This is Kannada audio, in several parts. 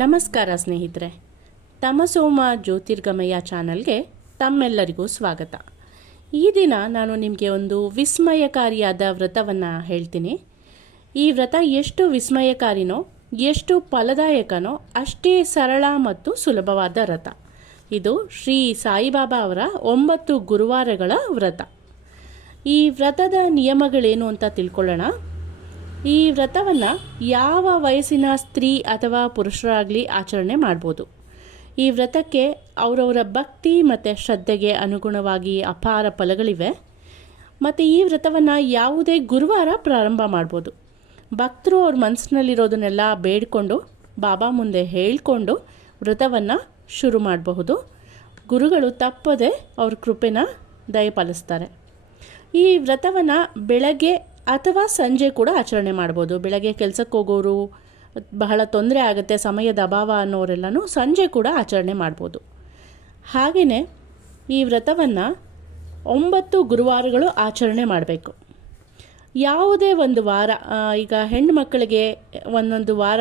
ನಮಸ್ಕಾರ ಸ್ನೇಹಿತರೆ. ತಮಸೋಮ ಜ್ಯೋತಿರ್ಗಮಯ ಚಾನಲ್ಗೆ ತಮ್ಮೆಲ್ಲರಿಗೂ ಸ್ವಾಗತ. ಈ ದಿನ ನಾನು ನಿಮಗೆ ಒಂದು ವಿಸ್ಮಯಕಾರಿಯಾದ ವ್ರತವನ್ನು ಹೇಳ್ತೀನಿ. ಈ ವ್ರತ ಎಷ್ಟು ವಿಸ್ಮಯಕಾರಿನೋ, ಎಷ್ಟು ಫಲದಾಯಕನೋ ಅಷ್ಟೇ ಸರಳ ಮತ್ತು ಸುಲಭವಾದ ವ್ರತ. ಇದು ಶ್ರೀ ಸಾಯಿಬಾಬಾ ಅವರ ಒಂಬತ್ತು ಗುರುವಾರಗಳ ವ್ರತ. ಈ ವ್ರತದ ನಿಯಮಗಳೇನು ಅಂತ ತಿಳ್ಕೊಳ್ಳೋಣ. ಈ ವ್ರತವನ್ನು ಯಾವ ವಯಸ್ಸಿನ ಸ್ತ್ರೀ ಅಥವಾ ಪುರುಷರಾಗಲಿ ಆಚರಣೆ ಮಾಡ್ಬೋದು. ಈ ವ್ರತಕ್ಕೆ ಅವರವರ ಭಕ್ತಿ ಮತ್ತು ಶ್ರದ್ಧೆಗೆ ಅನುಗುಣವಾಗಿ ಅಪಾರ ಫಲಗಳಿವೆ. ಮತ್ತು ಈ ವ್ರತವನ್ನು ಯಾವುದೇ ಗುರುವಾರ ಪ್ರಾರಂಭ ಮಾಡ್ಬೋದು. ಭಕ್ತರು ಅವ್ರ ಮನಸ್ಸಿನಲ್ಲಿರೋದನ್ನೆಲ್ಲ ಬೇಡಿಕೊಂಡು, ಬಾಬಾ ಮುಂದೆ ಹೇಳಿಕೊಂಡು ವ್ರತವನ್ನು ಶುರು ಮಾಡಬಹುದು. ಗುರುಗಳು ತಪ್ಪದೆ ಅವ್ರ ಕೃಪೆನ ದಯಪಾಲಿಸ್ತಾರೆ. ಈ ವ್ರತವನ್ನು ಬೆಳಗ್ಗೆ ಅಥವಾ ಸಂಜೆ ಕೂಡ ಆಚರಣೆ ಮಾಡ್ಬೋದು. ಬೆಳಗ್ಗೆ ಕೆಲಸಕ್ಕೆ ಹೋಗೋರು, ಬಹಳ ತೊಂದರೆ ಆಗುತ್ತೆ, ಸಮಯದ ಅಭಾವ ಅನ್ನೋರೆಲ್ಲನೂ ಸಂಜೆ ಕೂಡ ಆಚರಣೆ ಮಾಡ್ಬೋದು. ಹಾಗೆಯೇ ಈ ವ್ರತವನ್ನು ಒಂಬತ್ತು ಗುರುವಾರಗಳು ಆಚರಣೆ ಮಾಡಬೇಕು. ಯಾವುದೇ ಒಂದು ವಾರ ಈಗ ಹೆಣ್ಣು ಮಕ್ಕಳಿಗೆ ಒಂದೊಂದು ವಾರ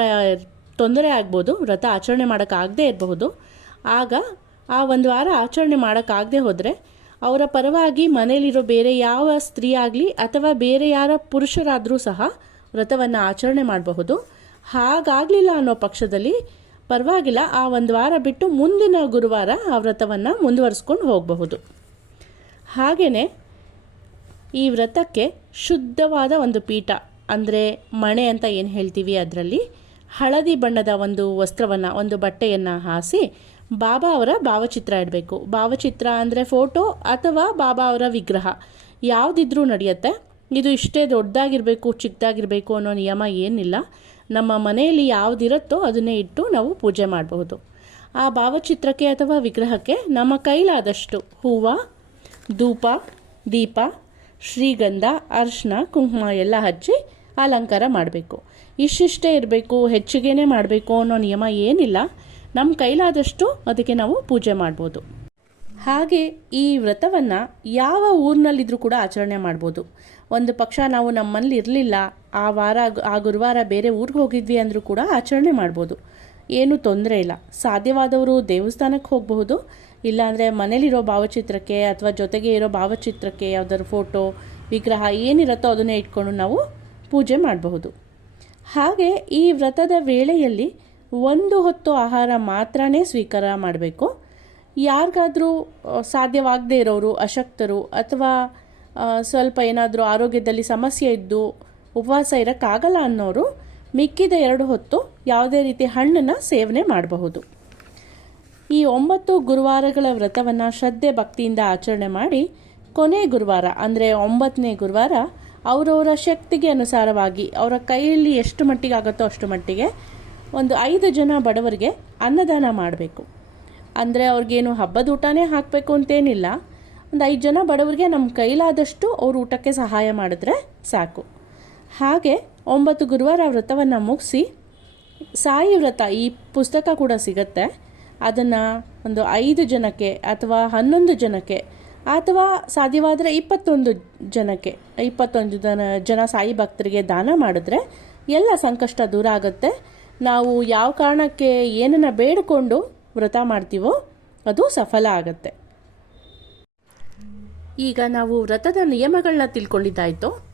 ತೊಂದರೆ ಆಗ್ಬೋದು, ವ್ರತ ಆಚರಣೆ ಮಾಡೋಕ್ಕಾಗದೇ ಇರಬಹುದು. ಆಗ ಆ ಒಂದು ವಾರ ಆಚರಣೆ ಮಾಡೋಕ್ಕಾಗದೇ ಹೋದರೆ ಅವರ ಪರವಾಗಿ ಮನೆಯಲ್ಲಿರೋ ಬೇರೆ ಯಾವ ಸ್ತ್ರೀ ಆಗಲಿ ಅಥವಾ ಬೇರೆ ಯಾರ ಪುರುಷರಾದರೂ ಸಹ ವ್ರತವನ್ನು ಆಚರಣೆ ಮಾಡಬಹುದು. ಹಾಗಾಗಲಿಲ್ಲ ಅನ್ನೋ ಪಕ್ಷದಲ್ಲಿ ಪರವಾಗಿಲ್ಲ, ಆ ಒಂದು ವಾರ ಬಿಟ್ಟು ಮುಂದಿನ ಗುರುವಾರ ಆ ವ್ರತವನ್ನು ಮುಂದುವರಿಸ್ಕೊಂಡು ಹೋಗಬಹುದು. ಹಾಗೆಯೇ ಈ ವ್ರತಕ್ಕೆ ಶುದ್ಧವಾದ ಒಂದು ಪೀಠ, ಅಂದರೆ ಮಣೆ ಅಂತ ಏನು ಹೇಳ್ತೀವಿ ಅದರಲ್ಲಿ, ಹಳದಿ ಬಣ್ಣದ ಒಂದು ವಸ್ತ್ರವನ್ನು, ಒಂದು ಬಟ್ಟೆಯನ್ನು ಹಾಸಿ ಬಾಬಾ ಅವರ ಭಾವಚಿತ್ರ ಇಡಬೇಕು. ಭಾವಚಿತ್ರ ಅಂದರೆ ಫೋಟೋ ಅಥವಾ ಬಾಬಾ ಅವರ ವಿಗ್ರಹ. ಯಾವುದಿದ್ರೂ ನಡೆಯುತ್ತೆ. ಇದು ಇಷ್ಟೇ ದೊಡ್ಡದಾಗಿರಬೇಕು, ಚಿಕ್ಕದಾಗಿರಬೇಕು ಅನ್ನೋ ನಿಯಮ ಏನಿಲ್ಲ. ನಮ್ಮ ಮನೆಯಲ್ಲಿ ಯಾವುದಿರುತ್ತೋ ಅದನ್ನೇ ಇಟ್ಟು ನಾವು ಪೂಜೆ ಮಾಡಬಹುದು. ಆ ಭಾವಚಿತ್ರಕ್ಕೆ ಅಥವಾ ವಿಗ್ರಹಕ್ಕೆ ನಮ್ಮ ಕೈಲಾದಷ್ಟು ಹೂವು, ಧೂಪ, ದೀಪ, ಶ್ರೀಗಂಧ ಅರ್ಶಿನ ಕುಂಕುಮ ಎಲ್ಲ ಹಚ್ಚಿ ಅಲಂಕಾರ ಮಾಡಬೇಕು. ಇಷ್ಟಿಷ್ಟೇ ಇರಬೇಕು, ಹೆಚ್ಚಿಗೆನೇ ಮಾಡಬೇಕು ಅನ್ನೋ ನಿಯಮ ಏನಿಲ್ಲ. ನಮ್ಮ ಕೈಲಾದಷ್ಟು ಅದಕ್ಕೆ ನಾವು ಪೂಜೆ ಮಾಡ್ಬೋದು. ಹಾಗೆ ಈ ವ್ರತವನ್ನು ಯಾವ ಊರಿನಲ್ಲಿದ್ದರೂ ಕೂಡ ಆಚರಣೆ ಮಾಡ್ಬೋದು. ಒಂದು ಪಕ್ಷ ನಾವು ನಮ್ಮಲ್ಲಿ ಇರಲಿಲ್ಲ, ಆ ವಾರ ಆ ಗುರುವಾರ ಬೇರೆ ಊರಿಗೆ ಹೋಗಿದ್ವಿ ಅಂದರೂ ಕೂಡ ಆಚರಣೆ ಮಾಡ್ಬೋದು. ಏನೂ ತೊಂದರೆ ಇಲ್ಲ. ಸಾಧ್ಯವಾದವರು ದೇವಸ್ಥಾನಕ್ಕೆ ಹೋಗಬಹುದು, ಇಲ್ಲಾಂದರೆ ಮನೇಲಿರೋ ಭಾವಚಿತ್ರಕ್ಕೆ ಅಥವಾ ಜೊತೆಗೆ ಇರೋ ಭಾವಚಿತ್ರಕ್ಕೆ ಯಾವುದಾದ್ರು ಫೋಟೋ, ವಿಗ್ರಹ ಏನಿರುತ್ತೋ ಅದನ್ನೇ ಇಟ್ಕೊಂಡು ನಾವು ಪೂಜೆ ಮಾಡಬಹುದು. ಹಾಗೆ ಈ ವ್ರತದ ವೇಳೆಯಲ್ಲಿ ಒಂದು ಹೊತ್ತು ಆಹಾರ ಮಾತ್ರನೇ ಸ್ವೀಕಾರ ಮಾಡಬೇಕು. ಯಾರಿಗಾದರೂ ಸಾಧ್ಯವಾಗದೇ ಇರೋರು, ಅಶಕ್ತರು ಅಥವಾ ಸ್ವಲ್ಪ ಏನಾದರೂ ಆರೋಗ್ಯದಲ್ಲಿ ಸಮಸ್ಯೆ ಇದ್ದು ಉಪವಾಸ ಇರೋಕ್ಕಾಗಲ್ಲ ಅನ್ನೋರು ಮಿಕ್ಕಿದ ಎರಡು ಹೊತ್ತು ಯಾವುದೇ ರೀತಿ ಹಣ್ಣನ್ನು ಸೇವನೆ ಮಾಡಬಹುದು. ಈ ಒಂಬತ್ತು ಗುರುವಾರಗಳ ವ್ರತವನ್ನು ಶ್ರದ್ಧೆ ಭಕ್ತಿಯಿಂದ ಆಚರಣೆ ಮಾಡಿ ಕೊನೆ ಗುರುವಾರ, ಅಂದರೆ ಒಂಬತ್ತನೇ ಗುರುವಾರ, ಅವರವರ ಶಕ್ತಿಗೆ ಅನುಸಾರವಾಗಿ, ಅವರ ಕೈಯಲ್ಲಿ ಎಷ್ಟು ಮಟ್ಟಿಗೆ ಆಗುತ್ತೋ ಅಷ್ಟು ಮಟ್ಟಿಗೆ ಒಂದು ಐದು ಜನ ಬಡವರಿಗೆ ಅನ್ನದಾನ ಮಾಡಬೇಕು. ಅಂದರೆ ಅವ್ರಿಗೇನು ಹಬ್ಬದ ಊಟನೇ ಹಾಕಬೇಕು ಅಂತೇನಿಲ್ಲ. ಒಂದು ಐದು ಜನ ಬಡವರಿಗೆ ನಮ್ಮ ಕೈಲಾದಷ್ಟು ಅವ್ರ ಊಟಕ್ಕೆ ಸಹಾಯ ಮಾಡಿದ್ರೆ ಸಾಕು. ಹಾಗೆ ಒಂಬತ್ತು ಗುರುವಾರ ವ್ರತವನ್ನು ಮುಗಿಸಿ ಸಾಯಿ ವ್ರತ ಈ ಪುಸ್ತಕ ಕೂಡ ಸಿಗುತ್ತೆ. ಅದನ್ನು ಒಂದು ಐದು ಜನಕ್ಕೆ ಅಥವಾ ಹನ್ನೊಂದು ಜನಕ್ಕೆ ಅಥವಾ ಸಾಧ್ಯವಾದರೆ ಇಪ್ಪತ್ತೊಂದು ಜನಕ್ಕೆ, ಇಪ್ಪತ್ತೊಂದು ಜನ ಜನ ಸಾಯಿ ಭಕ್ತರಿಗೆ ದಾನ ಮಾಡಿದ್ರೆ ಎಲ್ಲ ಸಂಕಷ್ಟ ದೂರ ಆಗುತ್ತೆ. ನಾವು ಯಾವ ಕಾರಣಕ್ಕೆ ಏನನ್ನು ಬೇಡಿಕೊಂಡು ವ್ರತ ಮಾಡ್ತೀವೋ ಅದು ಸಫಲ ಆಗುತ್ತೆ. ಈಗ ನಾವು ವ್ರತದ ನಿಯಮಗಳನ್ನ ತಿಳ್ಕೊಂಡಿದ್ದಾಯಿತು?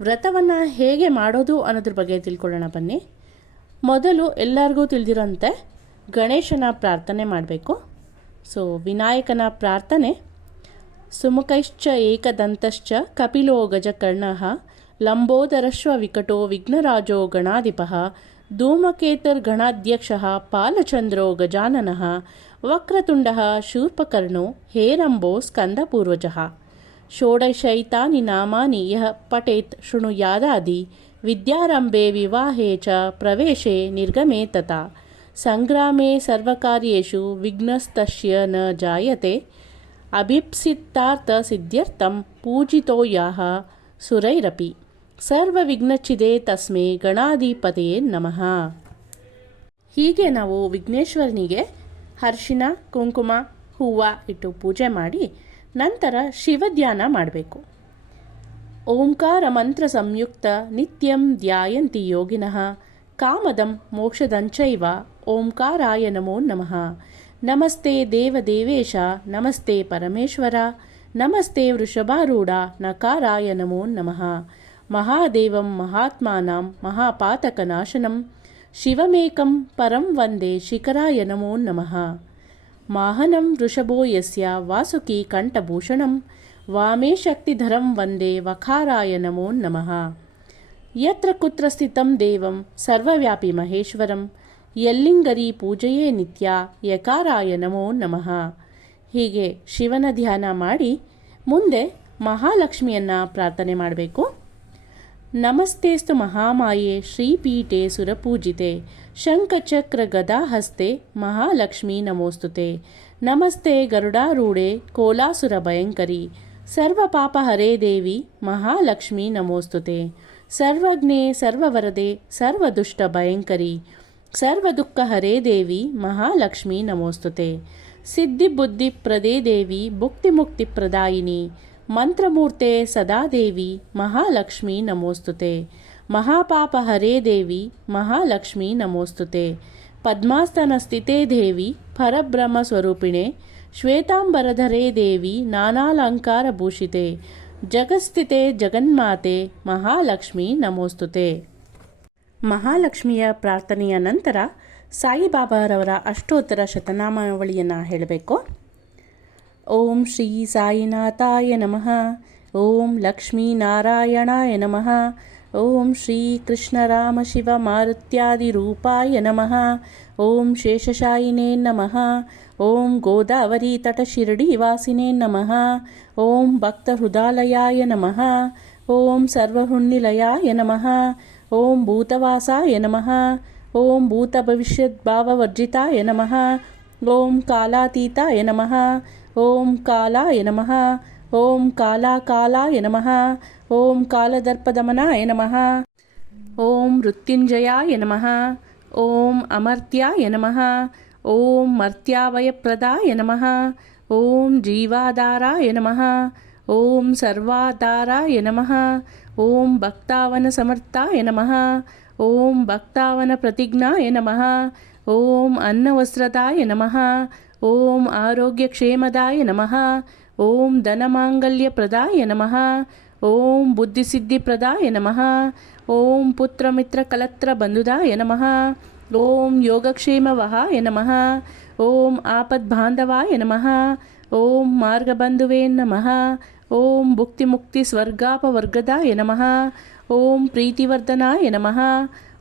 ವ್ರತವನ್ನು ಹೇಗೆ ಮಾಡೋದು ಅನ್ನೋದ್ರ ಬಗ್ಗೆ ತಿಳ್ಕೊಳ್ಳೋಣ ಬನ್ನಿ. ಮೊದಲು ಎಲ್ಲರಿಗೂ ತಿಳಿದಿರೋಂತೆ ಗಣೇಶನ ಪ್ರಾರ್ಥನೆ ಮಾಡಬೇಕು. ಸೊ, ವಿನಾಯಕನ ಪ್ರಾರ್ಥನೆ. ಸುಮುಖೈಶ್ಚ ಏಕದಂತಶ್ಚ ಕಪಿಲೋ ಗಜಕರ್ಣ ಲಂಬೋದರಶ್ವ ವಿಕಟೋ ವಿಘ್ನರಾಜೋ ಗಣಾಧಿಪ ಪಾಲಚಂದ್ರೋ ಗಜಾನನ, ವಕ್ರತುಂಡ ಶೂರ್ಪಕರ್ಣೋ ಹೇರಂಬೋ ಸ್ಕಂದಪೂರ್ವಜ ಷೋಡಶೈತಾನಿ ನಾಮಾನಿ ಯಹ ಪಟೇತ್ ಶೃಣು ಯಾದಾದಿ, ವಿದ್ಯಾರಂಭೆ ವಿವಾಹೇ ಚ ಪ್ರವೇಶೆ ನಿರ್ಗಮೆ ತಥಾ. ಸಂಗ್ರಾಮೇ ಸರ್ವಕಾರ್ಯು ವಿಘ್ನಸ್ತಶ್ಯ ನ ಜಾಯತೆ. ಅಭಿಪ್ಸಿತ್ತಾರ್ಥ ಸಿದ್ಧ್ಯರ್ಥಂ ಪೂಜಿತೋ ಯಾಹ ಸುರೈರಪಿ ಸರ್ವವಿಘ್ನಚ್ಛಿದೆ ತಸ್ಮೈ ಗಣಾಧಿಪತಿಯೇ ನಮಃ. ಹೀಗೆ ನಾವು ವಿಘ್ನೇಶ್ವರನಿಗೆ ಅರ್ಶಿನ, ಕುಂಕುಮ, ಹೂವು ಇಟ್ಟು ಪೂಜೆ ಮಾಡಿ ನಂತರ ಶಿವಧ್ಯಾನ ಮಾಡಬೇಕು. ಓಂಕಾರ ಮಂತ್ರ ಸಂಯುಕ್ತ ನಿತ್ಯಂ ಧ್ಯಾಯಂತಿ ಯೋಗಿನಃ ಕಾಮದಂ ಮೋಕ್ಷದಂಚೈವ ಓಂಕಾರಾಯ ನಮೋ ನಮಃ. ನಮಸ್ತೆ ದೇವದೇವೇಶ, ನಮಸ್ತೆ ಪರಮೇಶ್ವರ, ನಮಸ್ತೆ ವೃಷಭಾರೂಢ ನಕಾರಾಯ ನಮೋ ನಮಃ. ಮಹಾದೇವಂ ಮಹಾತ್ಮಾನಾಂ ಮಹಾಪಾತಕನಾಶನಂ ಶಿವಮೇಕಂ ಪರಂ ವಂದೇ ಶಿಖರಾಯ ನಮೋ ನಮಃ. ಮಾಹನಂ ವೃಷಭೋ ಯಸ್ಯ ವಾಸುಕಿ ಕಂಠಭೂಷಣಂ ವಾಮೇ ಶಕ್ತಿಧರಂ ವಂದೇ ವಖಾರಾಯ ನಮೋ ನಮಃ. ಯತ್ರ ಕುತ್ರ ಸ್ಥಿತಂ ದೇವಂ ಸರ್ವವ್ಯಾಪಿ ಮಹೇಶ್ವರಂ ಯಲ್ಲಿಂಗರಿ ಪೂಜೆಯೇ ನಿತ್ಯ ಯಕಾರಾಯ ನಮೋ ನಮಃ. ಹೀಗೆ ಶಿವನ ಧ್ಯಾನ ಮಾಡಿ ಮುಂದೆ ಮಹಾಲಕ್ಷ್ಮಿಯನ್ನು ಪ್ರಾರ್ಥನೆ ಮಾಡಬೇಕು. ನಮಸ್ತೆಸ್ತು ಮಹಾಮಾಯೆ ಶ್ರೀಪೀಠೆ ಸುರಪೂಜಿತೆ, ಶಂಖಚಕ್ರ ಗದಾಹಸ್ತೆ ಮಹಾಲಕ್ಷ್ಮೀ ನಮೋಸ್ತುತೆ. ನಮಸ್ತೆ ಗರುಡಾರೂಢೆ ಕೋಲಾಸುರ ಭಯಂಕರಿ ಸರ್ವಪಾಪಹರೇ ದೇವಿ ಮಹಾಲಕ್ಷ್ಮೀ ನಮೋಸ್ತುತೆ. ಸರ್ವಜ್ಞೆ ಸರ್ವವರದೆ ಭಯಂಕರಿ ಸರ್ವದುಃಖಹರೇ ದೇವಿ ಮಹಾಲಕ್ಷ್ಮೀ ನಮೋಸ್ತುತೆ. ಸಿದ್ಧಿಬುದ್ಧಿಪ್ರದೇ ದೇವಿ ಭುಕ್ತಿಮುಕ್ತಿಪ್ರದಾಯಿನಿ ಮಂತ್ರಮೂರ್ತೆ ಸದಾ ದೇವಿ ಮಹಾಲಕ್ಷ್ಮೀ ನಮೋಸ್ತುತೆ. ಮಹಾಪಾಪಹರೇ ದೇವಿ, ಮಹಾಲಕ್ಷ್ಮೀ ನಮೋಸ್ತುತೆ. ಪದ್ಮಾಸ್ತನಸ್ಥಿತೇ ದೇವಿ, ಪರಬ್ರಹ್ಮ ಸ್ವರೂಪಿಣೆ. ಶ್ವೇತಾಂಬರಧರೇ ದೇವಿ ನಾನಾಲಂಕಾರಭೂಷಿತೆ ಜಗಸ್ಥಿತೆ ಜಗನ್ಮಾತೆ, ಮಹಾಲಕ್ಷ್ಮಿ ನಮೋಸ್ತುತೆ. ಮಹಾಲಕ್ಷ್ಮಿಯ ಪ್ರಾರ್ಥನೆಯ ನಂತರ ಸಾಯಿಬಾಬಾರವರ ಅಷ್ಟೋತ್ತರ ಶತನಾಮಾವಳಿಯನ್ನು ಹೇಳಬೇಕು. ಓಂ ಶ್ರೀ ಸಾಯಿನಾಥಾಯ ನಮಃ ಓಂ ಲಕ್ಷ್ಮೀನಾರಾಯಣಾಯ ನಮಃ ಓಂ ಶ್ರೀ ಕೃಷ್ಣರಾಮ ಶಿವ ಮಾರುತ್ಯಾದಿರೂಪಾಯ ನಮಃ ಓಂ ಶೇಷಶಾಯಿನೇ ನಮಃ ಓಂ ಗೋದಾವರಿ ತಟ ಶಿರಡಿ ವಾಸಿನೇ ನಮಃ ಓಂ ಭಕ್ತಹೃದಾಲಯಾಯ ನಮಃ ಓಂ ಸರ್ವಹೃನ್ನಿಲಯಾಯ ನಮಃ ಓಂ ಭೂತವಾಸಾಯ ನಮಃ ಓಂ ಭೂತಭವಿಷ್ಯದ್ಭಾವವರ್ಜಿತಾಯ ನಮಃ ಓಂ ಕಾಲಾತೀತಾಯ ನಮಃ ಓಂ ಕಾಲಾಯ ನಮಃ ಓಂ ಕಾಲಾಕಾಲಾಯ ನಮಃ ಓಂ ಕಾಲದರ್ಪದಮನಾಯ ನಮಃ ಓಂ ಮೃತ್ಯುಂಜಯಾಯ ನಮಃ ಓಂ ಅಮರ್ತ್ಯಾಯ ನಮಃ ಓಂ ಮರ್ತ್ಯಾವಯಪ್ರದಾಯ ನಮಃ ಓಂ ಜೀವಾಧಾರಾಯ ನಮಃ ಓಂ ಸರ್ವಾಧಾರಾಯ ನಮಃ ಓಂ ಭಕ್ತಾವನ ಸಮರ್ಥಾಯ ನಮಃ ಓಂ ಭಕ್ತಾವನ ಪ್ರತಿಜ್ಞಾಯ ನಮಃ ಓಂ ಆರೋಗ್ಯ ಕ್ಷೇಮದಾಯ ನಮಃ ಓಂ ಧನಮಾಂಗಲ್ಯ ಪ್ರದಾಯ ನಮಃ ಓಂ ಬುದ್ಧಿಸಿದ್ಧಿ ಪ್ರದಾಯ ನಮಃ ಓಂ ಪುತ್ರ ಮಿತ್ರ ಕಲತ್ರ ಬಂಧುದಾಯ ನಮಃ ಓಂ ಯೋಗಕ್ಷೇಮ ವಹಾಯ ನಮಃ ಓಂ ಆಪದ್ ಬಾಂಧವಾಯ ನಮಃ ಓಂ ಮಾರ್ಗಬಂಧುವೇ ನಮಃ ಓಂ ಭುಕ್ತಿ ಮುಕ್ತಿ ಸ್ವರ್ಗಾಪವರ್ಗದಾಯ ನಮಃ ಓಂ ಪ್ರೀತಿವರ್ಧನಾಯ ನಮಃ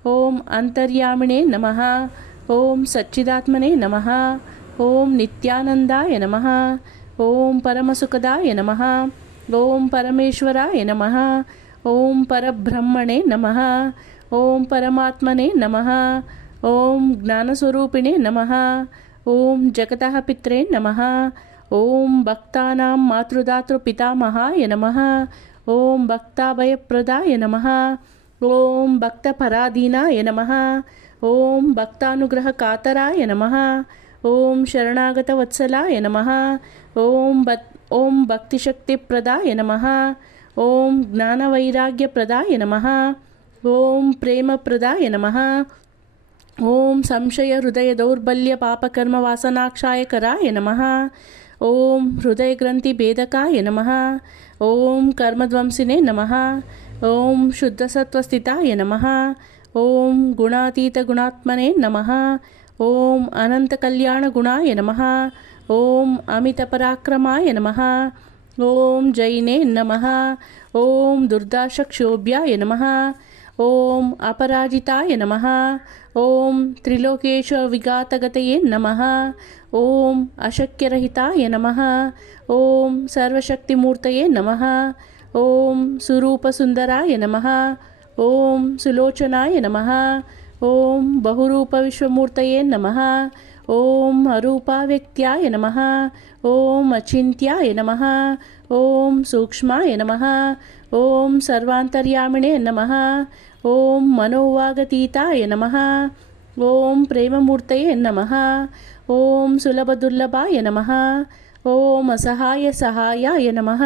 ಓಂ ಅಂತರ್ಯಾಮಿಣೇ ನಮಃ ಓಂ ಸಚ್ಚಿದಾತ್ಮನೇ ನಮಃ ಓಂ ನಿತ್ಯಾನಂದಾಯ ನಮಃ ಓಂ ಪರಮಸುಖದಾಯ ನಮಃ ಓಂ ಪರಮೇಶ್ವರಾಯ ನಮಃ ಓಂ ಪರಬ್ರಹ್ಮಣೇ ನಮಃ ಓಂ ಪರಮಾತ್ಮನೇ ನಮಃ ಓಂ ಜ್ಞಾನಸ್ವರೂಪಿಣೇ ನಮಃ ಓಂ ಜಗತಃ ಪಿತ್ರೇ ನಮಃ ಓಂ ಭಕ್ತಾನಾಂ ಮಾತೃದಾತೃ ಪಿತಾಮಹಾಯ ನಮಃ ಓಂ ಭಕ್ತಾಭಯಪ್ರದಾಯ ನಮಃ ಓಂ ಭಕ್ತಪರಾಧೀನಾಯ ನಮಃ ಓಂ ಭಕ್ತಾನುಗ್ರಹ ಕಾತರಾಯ ನಮಃ ಓಂ ಶರಣಾಗತ ವತ್ಸಲಾಯ ನಮಃ. ಓಂ ಬತ್, ಓಂ ಭಕ್ತಿಶಕ್ತಿಪ್ರದಾಯ ನಮಃ. ಓಂ ಜ್ಞಾನವೈರಾಗ್ಯಪ್ರದಾಯ ನಮಃ. ಓಂ ಪ್ರೇಮಪ್ರದಾಯ ನಮಃ. ಓಂ ಸಂಶಯ ಹೃದಯ ದೌರ್ಬಲ್ಯ ಪಾಪಕರ್ಮ ವಾಸನಾಕ್ಷಾಯಕರಾಯ ನಮಃ. ಓಂ ಹೃದಯ ಗ್ರಂಥಿ ಭೇದಕಾಯ ನಮಃ. ಓಂ ಕರ್ಮಧ್ವಂಸಿನೇ ನಮಃ. ಓಂ ಶುದ್ಧಸತ್ವಸ್ಥಿತಾಯ ನಮಃ. ಓಂ ಗುಣಾತೀತ ಗುಣಾತ್ಮನೇ ನಮಃ. ಓಂ ಅನಂತ ಕಲ್ಯಾಣ ಗುಣಾಯ ನಮಃ ಓಂ ಅಮಿತ ಪರಾಕ್ರಮಾಯ ನಮಃ ಓಂ ಜೈನೇ ನಮಃ ಓಂ ದುರ್ದಾಶಕ್ಷೋಭ್ಯಾಯ ನಮಃ ಓಂ ಅಪರಾಜಿತಾಯ ನಮಃ ಓಂ ತ್ರಿಲೋಕೇಶ ವಿಘಾತಗತೆಯೇ ನಮಃ ಓಂ ಅಶಕ್ಯರಹಿತಾಯ ನಮಃ ಓಂ ಸರ್ವಶಕ್ತಿಮೂರ್ತಯೇ ನಮಃ ಓಂ ಸುರೂಪಸುಂದರಾಯ ನಮಃ ಓಂ ಸುಲೋಚನಾಯ ನಮಃ ಓಂ ಬಹುರೂಪ ವಿಶ್ವಮೂರ್ತಯೇ ನಮಃ ಓಂ ಅರೂಪಾವ್ಯಕ್ತ್ಯಾಯ ನಮಃ ಓಂ ಅಚಿಂತ್ಯಾಯ ನಮಃ ಓಂ ಸೂಕ್ಷ್ಮಾಯ ನಮಃ ಓಂ ಸರ್ವಾಂತರ್ಯಾಮಿಣೇ ನಮಃ ಓಂ ಮನೋವಾಗತೀತಾಯ ನಮಃ ಓಂ ಪ್ರೇಮಮೂರ್ತಯೇ ನಮಃ ಓಂ ಸುಲಭದುರ್ಲಭಾಯ ನಮಃ ಓಂ ಅಸಹಾಯ ಸಹಾಯಾಯ ನಮಃ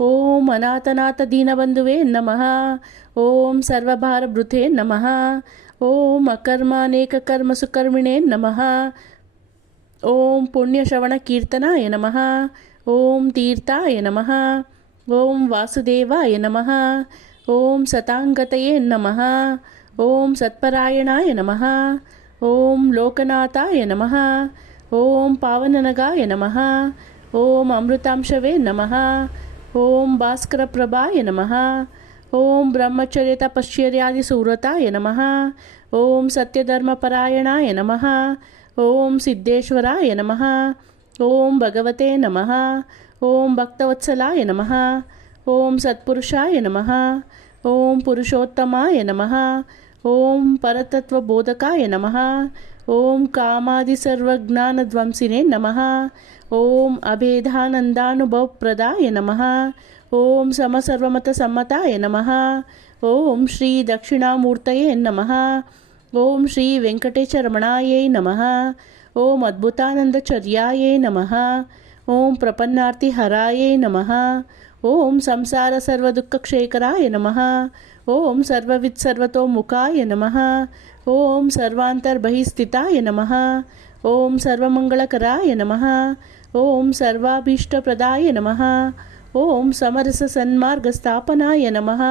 ಓಂ ಅನಾಥನಾಥ ದೀನಬಂಧುವೇ ನಮಃ ಓಂ ಸರ್ವಭಾರಭೃತೆ ನಮಃ ಓಂ ಅಕರ್ಮಾನೇಕಕರ್ಮ ಸುಕರ್ಮಿಣೇ ನಮಃ ಓಂ ಪುಣ್ಯಶ್ರವಣ ಕೀರ್ತನಾಯ ನಮಃ ಓಂ ತೀರ್ಥಾಯ ನಮಃ ಓಂ ವಾಸುದೇವಾಯ ನಮಃ ಓಂ ಸತಾಂಗತಯೇ ನಮಃ ಓಂ ಸತ್ಪರಾಯಣಾಯ ನಮಃ ಓಂ ಲೋಕನಾಥಾಯ ನಮಃ ಓಂ ಪಾವನನಗಾಯ ನಮಃ ಓಂ ಅಮೃತಾಂಶವೇ ನಮಃ ಓಂ ಭಾಸ್ಕರಪ್ರಭಾಯ ನಮಃ ಓಂ ಬ್ರಹ್ಮಚರ್ಯ ತಪಶ್ಚರ್ಯಾದಿ ಸುವ್ರತಾಯ ನಮಃ ಓಂ ಸತ್ಯಧರ್ಮಪರಾಯಣಾಯ ನಮಃ ಓಂ ಸಿದ್ದೇಶ್ವರಾಯ ನಮಃ ಓಂ ಭಗವತೆ ನಮಃ ಓಂ ಭಕ್ತವತ್ಸಲಾಯ ನಮಃ ಓಂ ಸತ್ಪುರುಷಾಯ ನಮಃ ಓಂ ಪುರುಷೋತ್ತಮಾಯ ನಮಃ ಓಂ ಪರತತ್ವಬೋಧಕಾಯ ನಮಃ ಓಂ ಕಾಮಾದಿ ಸರ್ವಜ್ಞಾನಧ್ವಂಸಿನೇ ನಮಃ ಓಂ ಅಭೇದಾನಂದಾನುಭವಪ್ರದಾಯ ನಮಃ ಓಂ ಸಮಸರ್ವಮತ ಸಮ್ಮತಾಯ ನಮಃ ಓಂ ಶ್ರೀ ದಕ್ಷಿಣಾಮೂರ್ತಯೇ ನಮಃ ಓಂ ಶ್ರೀ ವೆಂಕಟೇಶರಮಣಾಯೈ ನಮಃ ಓಂ ಅದ್ಭುತಾನಂದಚರ್ಯಾಯೈ ನಮಃ ಓಂ ಪ್ರಪನ್ನಾರ್ತಿ ಹರಾಯೈ ನಮಃ ಓಂ ಸಂಸಾರ ಸರ್ವದುಃಖಕ್ಷೇಕರಾಯ ನಮಃ ಓಂ ಸರ್ವವಿತ್ ಸರ್ವತೋಮುಖಾಯ ನಮಃ ಓಂ ಸರ್ವಾಂತರ್ಬಹಿಸ್ಥಿತಾಯ ನಮಃ ಓಂ ಸರ್ವಮಂಗಳಕರಾಯ ನಮಃ ಓಂ ಸರ್ವಾಭೀಷ್ಟಪ್ರದಾಯ ನಮಃ ಓಂ ಸಮರಸ ಸನ್ಮಾರ್ಗ ಸ್ಥಾಪನಾಯ ನಮಃ.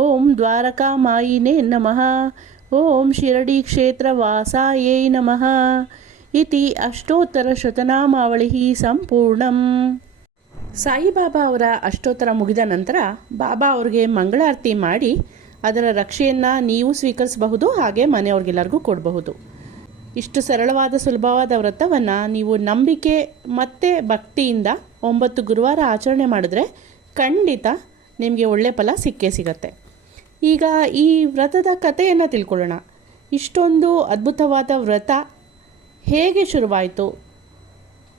ಓಂ ದ್ವಾರಕಾಮಾಯಿನೇ ನಮಃ. ಓಂ ಶಿರಡಿ ಕ್ಷೇತ್ರ ವಾಸಾಯೇ ನಮಃ. ಇತಿ ಅಷ್ಟೋತ್ತರ ಶತನಾಮಾವಳಿ ಸಂಪೂರ್ಣಂ. ಸಾಯಿಬಾಬಾ ಅವರ ಅಷ್ಟೋತ್ತರ ಮುಗಿದ ನಂತರ ಬಾಬಾ ಅವ್ರಿಗೆ ಮಂಗಳಾರತಿ ಮಾಡಿ ಅದರ ರಕ್ಷೆಯನ್ನು ನೀವು ಸ್ವೀಕರಿಸಬಹುದು, ಹಾಗೆ ಮನೆಯವ್ರಿಗೆಲ್ಲರಿಗೂ ಕೊಡಬಹುದು. ಇಷ್ಟು ಸರಳವಾದ ಸುಲಭವಾದ ವ್ರತವನ್ನು ನೀವು ನಂಬಿಕೆ ಮತ್ತು ಭಕ್ತಿಯಿಂದ ಒಂಬತ್ತು ಗುರುವಾರ ಆಚರಣೆ ಮಾಡಿದ್ರೆ ಖಂಡಿತ ನಿಮಗೆ ಒಳ್ಳೆ ಫಲ ಸಿಕ್ಕೇ ಸಿಗತ್ತೆ. ಈಗ ಈ ವ್ರತದ ಕಥೆಯನ್ನು ತಿಳ್ಕೊಳ್ಳೋಣ. ಇಷ್ಟೊಂದು ಅದ್ಭುತವಾದ ವ್ರತ ಹೇಗೆ ಶುರುವಾಯಿತು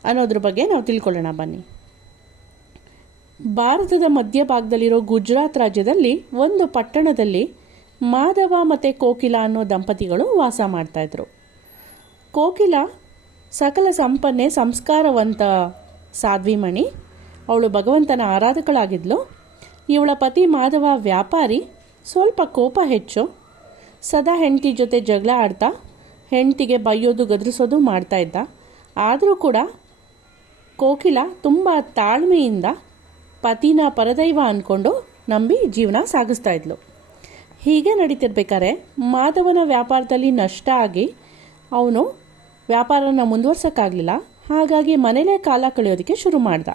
ಅನ್ನೋದ್ರ ಬಗ್ಗೆ ನಾವು ತಿಳ್ಕೊಳ್ಳೋಣ ಬನ್ನಿ. ಭಾರತದ ಮಧ್ಯಭಾಗದಲ್ಲಿರೋ ಗುಜರಾತ್ ರಾಜ್ಯದಲ್ಲಿ ಒಂದು ಪಟ್ಟಣದಲ್ಲಿ ಮಾಧವ ಮತ್ತು ಕೋಕಿಲ ಅನ್ನೋ ದಂಪತಿಗಳು ವಾಸ ಮಾಡ್ತಾಯಿದ್ರು ಕೋಕಿಲ ಸಕಲ ಸಂಪನ್ನೆ ಸಂಸ್ಕಾರವಂತ ಸಾಧ್ವಿಮಣಿ. ಅವಳು ಭಗವಂತನ ಆರಾಧಕಳಾಗಿದ್ಲು. ಇವಳ ಪತಿ ಮಾಧವ ವ್ಯಾಪಾರಿ. ಸ್ವಲ್ಪ ಕೋಪ ಹೆಚ್ಚು. ಸದಾ ಹೆಂಡತಿ ಜೊತೆ ಜಗಳ ಆಡ್ತಾ, ಹೆಂಡತಿಗೆ ಬೈಯೋದು ಗದರಿಸೋದು ಮಾಡ್ತಾ ಇದ್ದ. ಆದರೂ ಕೂಡ ಕೋಕಿಲ ತುಂಬ ತಾಳ್ಮೆಯಿಂದ ಪತಿನ ಪರದೈವ ಅಂದ್ಕೊಂಡು ನಂಬಿ ಜೀವನ ಸಾಗಿಸ್ತಾ ಇದ್ಲು. ಹೀಗೆ ನಡೀತಿರ್ಬೇಕಾದ್ರೆ ಮಾಧವನ ವ್ಯಾಪಾರದಲ್ಲಿ ನಷ್ಟ ಆಗಿ ಅವನು ವ್ಯಾಪಾರನ ಮುಂದುವರ್ಸೋಕ್ಕಾಗಲಿಲ್ಲ. ಹಾಗಾಗಿ ಮನೇಲೇ ಕಾಲ ಕಳೆಯೋದಕ್ಕೆ ಶುರು ಮಾಡ್ದ.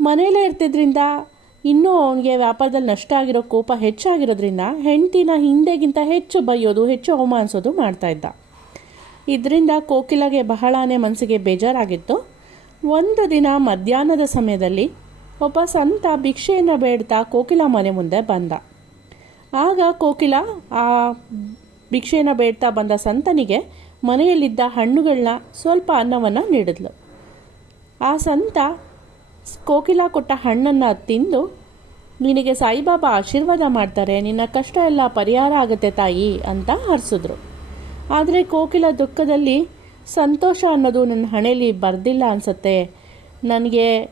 ಮನೇಲೇ ಇರ್ತಿದ್ರಿಂದ ಇನ್ನೂ ಅವನಿಗೆ ವ್ಯಾಪಾರದಲ್ಲಿ ನಷ್ಟ ಆಗಿರೋ ಕೋಪ ಹೆಚ್ಚಾಗಿರೋದ್ರಿಂದ ಹೆಂಡತಿನ ಹಿಂದೆಗಿಂತ ಹೆಚ್ಚು ಬೈಯೋದು, ಹೆಚ್ಚು ಅವಮಾನಿಸೋದು ಮಾಡ್ತಾಯಿದ್ದ ಇದರಿಂದ ಕೋಕಿಲಗೆ ಬಹಳನೇ ಮನಸ್ಸಿಗೆ ಬೇಜಾರಾಗಿತ್ತು. ಒಂದು ದಿನ ಮಧ್ಯಾಹ್ನದ ಸಮಯದಲ್ಲಿ ಒಬ್ಬ ಸಂತ ಭಿಕ್ಷೆಯನ್ನು ಬೇಡ್ತಾ ಕೋಕಿಲ ಮನೆ ಮುಂದೆ ಬಂದ. ಆಗ ಕೋಕಿಲ ಆ ಭಿಕ್ಷೆಯನ್ನು ಬೇಡ್ತಾ ಬಂದ ಸಂತನಿಗೆ ಮನೆಯಲ್ಲಿದ್ದ ಹಣ್ಣುಗಳನ್ನ ಸ್ವಲ್ಪ ಅನ್ನವನ್ನು ನೀಡಿದ್ಲು. ಆ ಸಂತ ಕೋಕಿಲ ಕೊಟ್ಟ ಹಣ್ಣನ್ನು ತಿಂದು, ನಿನಗೆ ಸಾಯಿಬಾಬಾ ಆಶೀರ್ವಾದ ಮಾಡ್ತಾರೆ, ನಿನ್ನ ಕಷ್ಟ ಎಲ್ಲ ಪರಿಹಾರ ಆಗುತ್ತೆ ತಾಯಿ ಅಂತ ಹರಿಸಿದ್ರು. ಆದರೆ ಕೋಕಿಲ ದುಃಖದಲ್ಲಿ, ಸಂತೋಷ ಅನ್ನೋದು ನನ್ನ ಹಣೆಯಲ್ಲಿ ಬರ್ದಿಲ್ಲ ಅನಿಸುತ್ತೆ. ನನಗೆ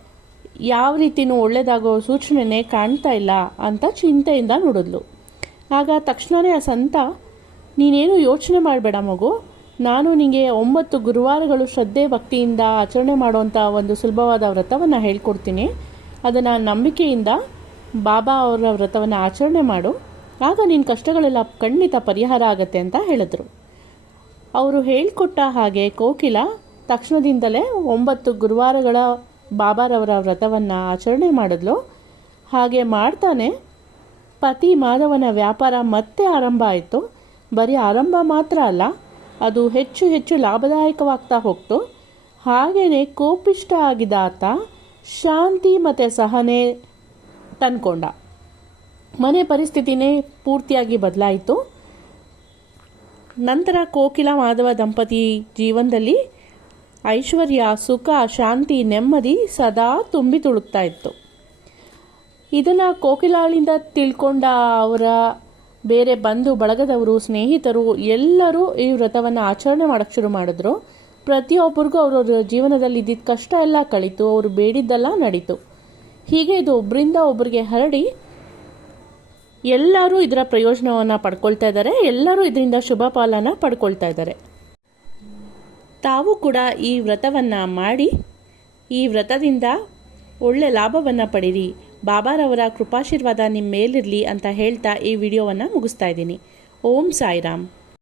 ಯಾವ ರೀತಿಯೂ ಒಳ್ಳೆಯದಾಗೋ ಸೂಚನೆನೇ ಕಾಣ್ತಾ ಇಲ್ಲ ಅಂತ ಚಿಂತೆಯಿಂದ ನೋಡಿದ್ಲು. ಆಗ ತಕ್ಷಣವೇ ಆ ಸಂತ, ನೀನೇನು ಯೋಚನೆ ಮಾಡಬೇಡ ಮಗು. ನಾನು ನಿಮಗೆ ಒಂಬತ್ತು ಗುರುವಾರಗಳು ಶ್ರದ್ಧೆ ಭಕ್ತಿಯಿಂದ ಆಚರಣೆ ಮಾಡುವಂಥ ಒಂದು ಸುಲಭವಾದ ವ್ರತವನ್ನು ಹೇಳ್ಕೊಡ್ತೀನಿ. ಅದನ್ನು ನಂಬಿಕೆಯಿಂದ ಬಾಬಾ ಅವರ ವ್ರತವನ್ನು ಆಚರಣೆ ಮಾಡು. ಆಗ ನಿನ್ನ ಕಷ್ಟಗಳೆಲ್ಲ ಖಂಡಿತ ಪರಿಹಾರ ಆಗತ್ತೆ ಅಂತ ಹೇಳಿದ್ರು. ಅವರು ಹೇಳಿಕೊಟ್ಟ ಹಾಗೆ ಕೋಕಿಲ ತಕ್ಷಣದಿಂದಲೇ ಒಂಬತ್ತು ಗುರುವಾರಗಳ ಬಾಬಾರವರ ವ್ರತವನ್ನು ಆಚರಣೆ ಮಾಡಿದ್ಲು. ಹಾಗೆ ಮಾಡ್ತಾನೆ. ಪತಿ ಮಾಧವನ ವ್ಯಾಪಾರ ಮತ್ತೆ ಆರಂಭ ಆಯಿತು. ಬರೀ ಆರಂಭ ಮಾತ್ರ ಅಲ್ಲ ಅದು ಹೆಚ್ಚು ಹೆಚ್ಚು ಲಾಭದಾಯಕವಾಗ್ತಾ ಹೋಗ್ತು. ಹಾಗೆಯೇ ಕೋಪಿಷ್ಟ ಆಗಿದ ಆತ ಶಾಂತಿ ಮತ್ತು ಸಹನೆ ತಂದ್ಕೊಂಡ. ಮನೆ ಪರಿಸ್ಥಿತಿನೇ ಪೂರ್ತಿಯಾಗಿ ಬದಲಾಯಿತು. ನಂತರ ಕೋಕಿಲ ಮಾಧವ ದಂಪತಿ ಜೀವನದಲ್ಲಿ ಐಶ್ವರ್ಯ, ಸುಖ, ಶಾಂತಿ, ನೆಮ್ಮದಿ ಸದಾ ತುಂಬಿ ತುಳುಕ್ತಾ ಇತ್ತು. ಇದನ್ನು ಕೋಕಿಲಾಳಿಂದ ತಿಳ್ಕೊಂಡ ಅವರ ಬೇರೆ ಬಂಧು ಬಳಗದವರು, ಸ್ನೇಹಿತರು ಎಲ್ಲರೂ ಈ ವ್ರತವನ್ನು ಆಚರಣೆ ಮಾಡೋಕ್ಕೆ ಶುರು ಮಾಡಿದ್ರು. ಪ್ರತಿಯೊಬ್ಬರಿಗೂ ಅವರವ್ರ ಜೀವನದಲ್ಲಿ ಇದ್ದಿದ್ದ ಕಷ್ಟ ಎಲ್ಲ ಕಳೀತು, ಅವರು ಬೇಡಿದ್ದೆಲ್ಲ ನಡೀತು. ಹೀಗೆ ಇದು ಒಬ್ಬರಿಂದ ಒಬ್ಬರಿಗೆ ಹರಡಿ ಎಲ್ಲರೂ ಇದರ ಪ್ರಯೋಜನವನ್ನು ಪಡ್ಕೊಳ್ತಾ ಇದ್ದಾರೆ ಎಲ್ಲರೂ ಇದರಿಂದ ಶುಭ ಪಾಲನ ಪಡ್ಕೊಳ್ತಾ ಇದ್ದಾರೆ ತಾವು ಕೂಡ ಈ ವ್ರತವನ್ನು ಮಾಡಿ, ಈ ವ್ರತದಿಂದ ಒಳ್ಳೆ ಲಾಭವನ್ನು ಪಡೀರಿ. ಬಾಬಾರವರ ಕೃಪಾಶೀರ್ವಾದ ನಿಮ್ಮ ಮೇಲಿರಲಿ ಅಂತ ಹೇಳ್ತಾ ಈ ವಿಡಿಯೋವನ್ನು ಮುಗಿಸ್ತಾ ಇದ್ದೀನಿ. ಓಂ ಸಾಯಿರಾಮ್.